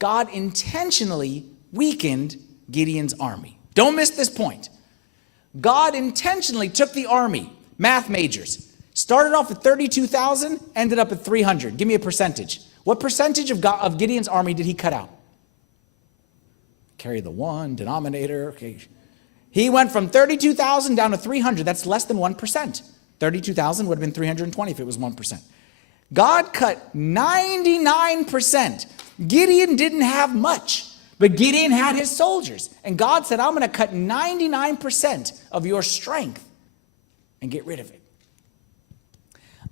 God intentionally weakened Gideon's army. Don't miss this point. God intentionally took the army, math majors, started off at 32,000, ended up at 300. Give me a percentage. What percentage of Gideon's army did he cut out? Carry the one, denominator. Okay. He went from 32,000 down to 300. That's less than 1%. 32,000 would have been 320 if it was 1%. God cut 99%. Gideon didn't have much, but Gideon had his soldiers. And God said, I'm going to cut 99% of your strength and get rid of it.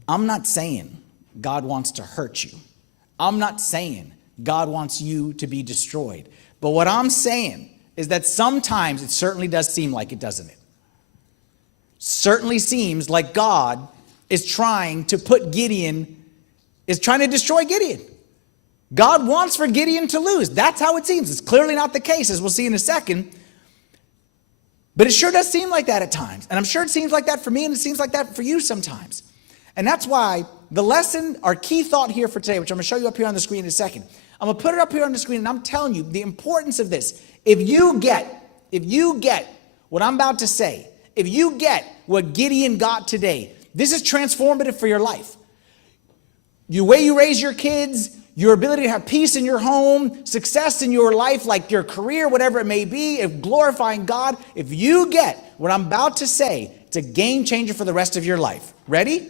I'm not saying God wants to hurt you. I'm not saying God wants you to be destroyed. But what I'm saying is that sometimes it certainly does seem like it, doesn't it? Certainly seems like God is trying to destroy Gideon. God wants for Gideon to lose. That's how it seems. It's clearly not the case, as we'll see in a second. But it sure does seem like that at times. And I'm sure it seems like that for me, and it seems like that for you sometimes. And that's why the lesson, our key thought here for today, which I'm going to show you up here on the screen in a second. I'm going to put it up here on the screen, and I'm telling you the importance of this. If you get what I'm about to say, if you get what Gideon got today, this is transformative for your life. The way you raise your kids, your ability to have peace in your home, success in your life, like your career, whatever it may be, if glorifying God, if you get what I'm about to say, it's a game changer for the rest of your life. Ready?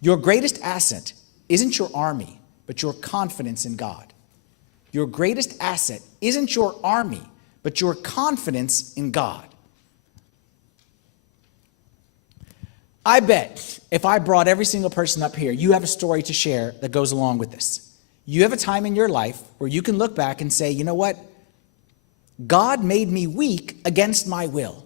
Your greatest asset isn't your army, but your confidence in God. Your greatest asset isn't your army, but your confidence in God. I bet if I brought every single person up here, you have a story to share that goes along with this. You have a time in your life where you can look back and say, you know what? God made me weak against my will.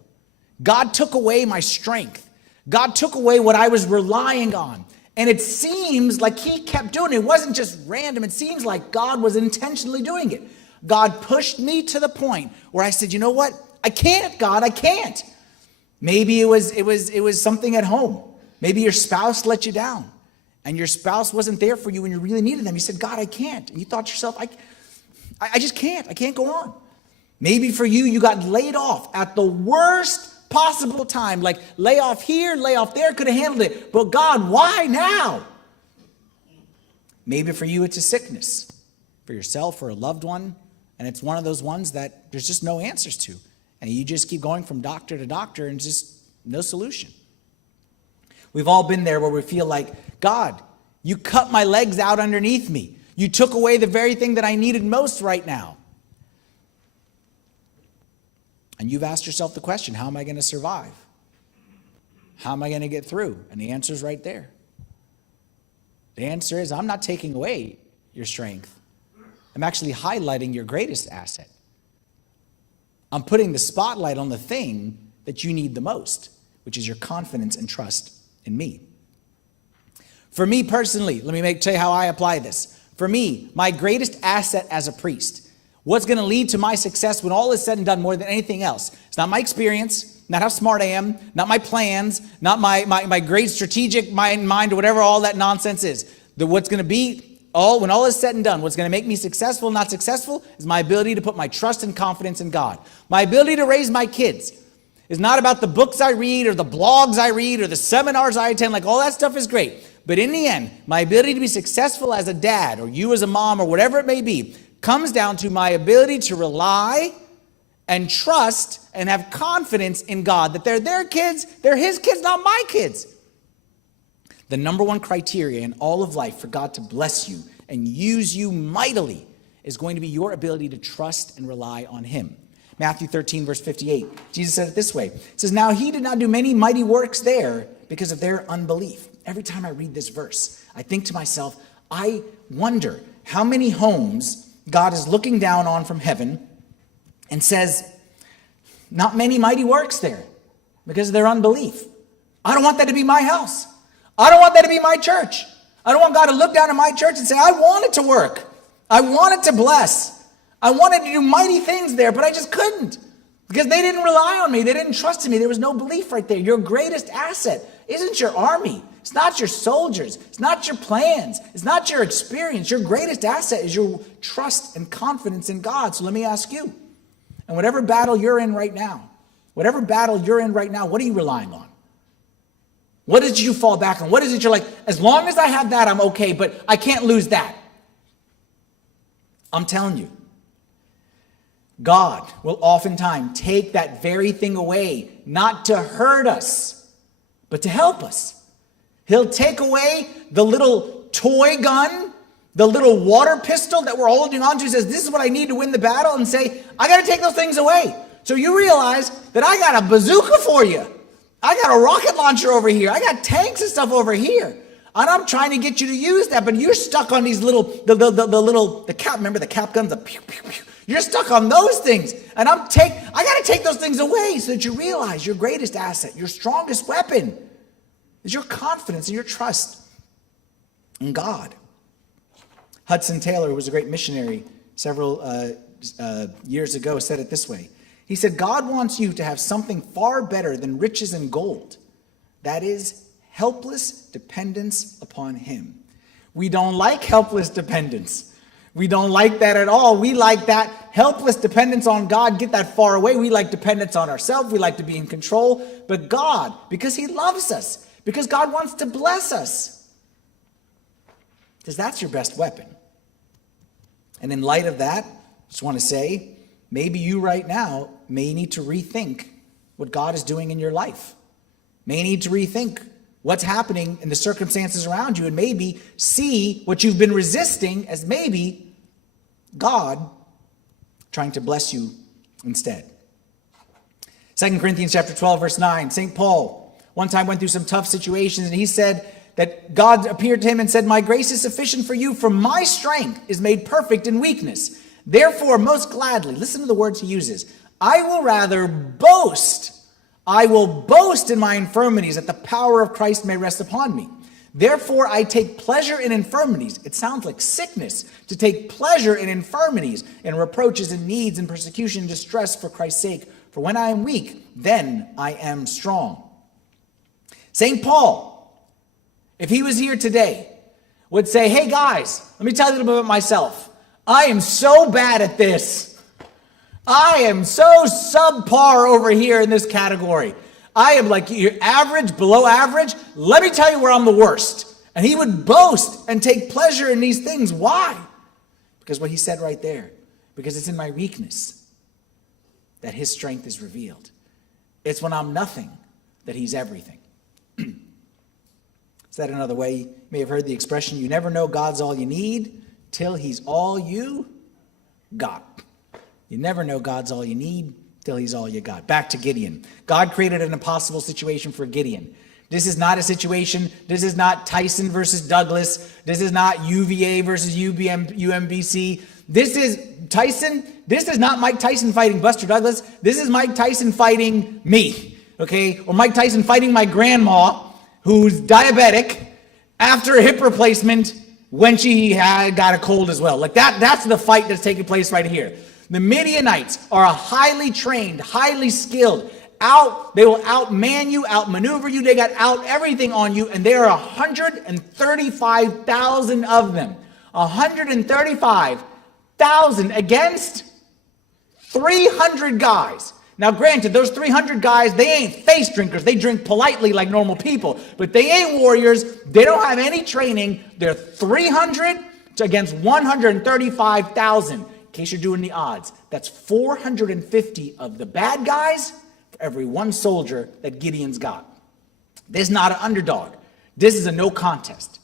God took away my strength. God took away what I was relying on. And it seems like he kept doing it. It wasn't just random. It seems like God was intentionally doing it. God pushed me to the point where I said, you know what? I can't, God, I can't. Maybe it was something at home. Maybe your spouse let you down and your spouse wasn't there for you when you really needed them. You said, God, I can't. And you thought to yourself, I just can't. I can't go on. Maybe for you, you got laid off at the worst possible time, like lay off here, lay off there, could have handled it. But God, why now? Maybe for you, it's a sickness for yourself or a loved one. And it's one of those ones that there's just no answers to. And you just keep going from doctor to doctor and just no solution. We've all been there where we feel like, God, you cut my legs out underneath me. You took away the very thing that I needed most right now. And you've asked yourself the question, how am I going to survive? How am I going to get through? And the answer is right there. The answer is, I'm not taking away your strength. I'm actually highlighting your greatest asset. I'm putting the spotlight on the thing that you need the most, which is your confidence and trust in me. For me personally, let me tell you how I apply this. For me, my greatest asset as a priest, what's going to lead to my success when all is said and done more than anything else, it's not my experience, not how smart I am, not my plans, not my great strategic mind or whatever all that nonsense is. What's going to be when all is said and done, what's going to make me successful, not successful, is my ability to put my trust and confidence in God. My ability to raise my kids is not about the books I read or the blogs I read or the seminars I attend. Like, all that stuff is great. But in the end, my ability to be successful as a dad or you as a mom or whatever it may be comes down to my ability to rely and trust and have confidence in God that they're their kids, they're his kids, not my kids. The number one criteria in all of life for God to bless you and use you mightily is going to be your ability to trust and rely on him. Matthew 13, verse 58, Jesus said it this way. It says, now he did not do many mighty works there because of their unbelief. Every time I read this verse, I think to myself, I wonder how many homes God is looking down on from heaven and says, not many mighty works there because of their unbelief. I don't want that to be my house. I don't want that to be my church. I don't want God to look down at my church and say, I want it to work. I want it to bless. I wanted to do mighty things there, but I just couldn't because they didn't rely on me. They didn't trust in me. There was no belief right there. Your greatest asset isn't your army. It's not your soldiers. It's not your plans. It's not your experience. Your greatest asset is your trust and confidence in God. So let me ask you, and whatever battle you're in right now, what are you relying on? What did you fall back on? What is it you're like, as long as I have that, I'm okay, but I can't lose that? I'm telling you, God will oftentimes take that very thing away, not to hurt us, but to help us. He'll take away the little toy gun, the little water pistol that we're holding on to, says, this is what I need to win the battle, and say, I got to take those things away. So you realize that I got a bazooka for you. I got a rocket launcher over here. I got tanks and stuff over here. And I'm trying to get you to use that, but you're stuck on these little, the cap, remember the cap guns, the pew, pew, pew. You're stuck on those things. And I got to take those things away so that you realize your greatest asset, your strongest weapon is your confidence and your trust in God. Hudson Taylor, who was a great missionary several years ago, said it this way. He said, God wants you to have something far better than riches and gold. That is helpless dependence upon him. We don't like helpless dependence. We don't like that at all. We like that helpless dependence on God. Get that far away. We like dependence on ourselves. We like to be in control. But God, because he loves us, because God wants to bless us, because that's your best weapon. And in light of that, I just want to say, maybe you right now may need to rethink what God is doing in your life. May need to rethink what's happening in the circumstances around you, and maybe see what you've been resisting as maybe God trying to bless you instead. 2 Corinthians chapter 12, verse 9, St. Paul one time went through some tough situations, and he said that God appeared to him and said, my grace is sufficient for you, for my strength is made perfect in weakness. Therefore, most gladly, listen to the words he uses, I will rather boast. I will boast in my infirmities, that the power of Christ may rest upon me. Therefore, I take pleasure in infirmities. It sounds like sickness, to take pleasure in infirmities, in reproaches and needs and persecution and distress for Christ's sake. For when I am weak, then I am strong. St. Paul, if he was here today, would say, hey guys, let me tell you a little bit about myself. I am so bad at this. I am so subpar over here in this category. I am like your average, below average. Let me tell you where I'm the worst. And he would boast and take pleasure in these things. Why? Because what he said right there. Because it's in my weakness that his strength is revealed. It's when I'm nothing that he's everything. Said another way, you may have heard the expression, you never know God's all you need till he's all you got. You never know God's all you need till he's all you got. Back to Gideon. God created an impossible situation for Gideon. This is not a situation, this is not Tyson versus Douglas. This is not UVA versus UMBC. This is Tyson. This is not Mike Tyson fighting Buster Douglas. This is Mike Tyson fighting me, okay? Or Mike Tyson fighting my grandma, who's diabetic, after a hip replacement when she had got a cold as well. Like that's the fight that's taking place right here. The Midianites are a highly trained, highly skilled, they will outman you, outmaneuver you, they got out everything on you, and there are 135,000 of them. 135,000 against 300 guys. Now, granted, those 300 guys, they ain't face drinkers. They drink politely like normal people. But they ain't warriors. They don't have any training. They're 300 against 135,000. In case you're doing the odds, that's 450 of the bad guys for every one soldier that Gideon's got. This is not an underdog. This is a no contest.